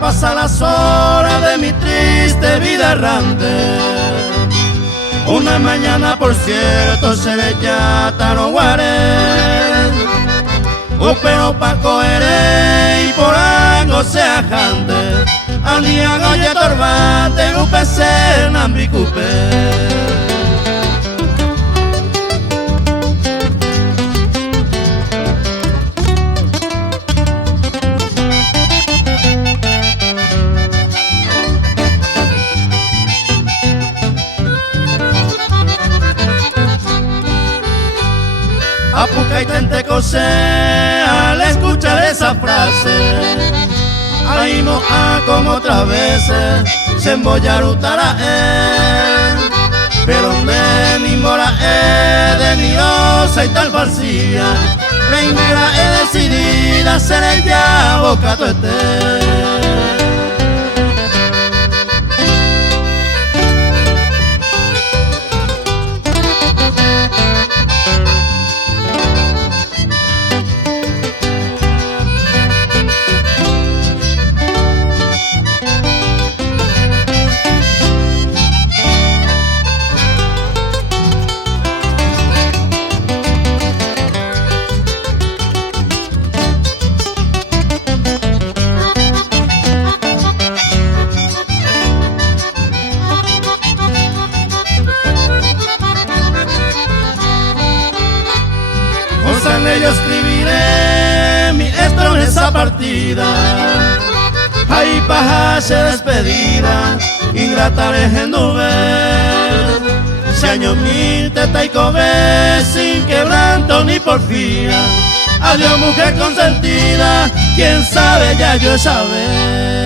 pasar las horas de mi triste vida errante. Una mañana, por cierto, se le llataron guaré, pero pa' coger y por algo se ajante, andía goya torbante, upese nambicupe. Apuca y tente cose al escuchar esa frase, ahí moja como otras veces, se embollarutara pero me ni mora de niosa y tal falsía, primera decidida ser el ya bocato yo escribiré mi esto en esa partida, ahí paja se despedida, ingrata en nube, si año mil te taicove sin quebranto ni porfía, adiós mujer consentida, quién sabe ya yo saber.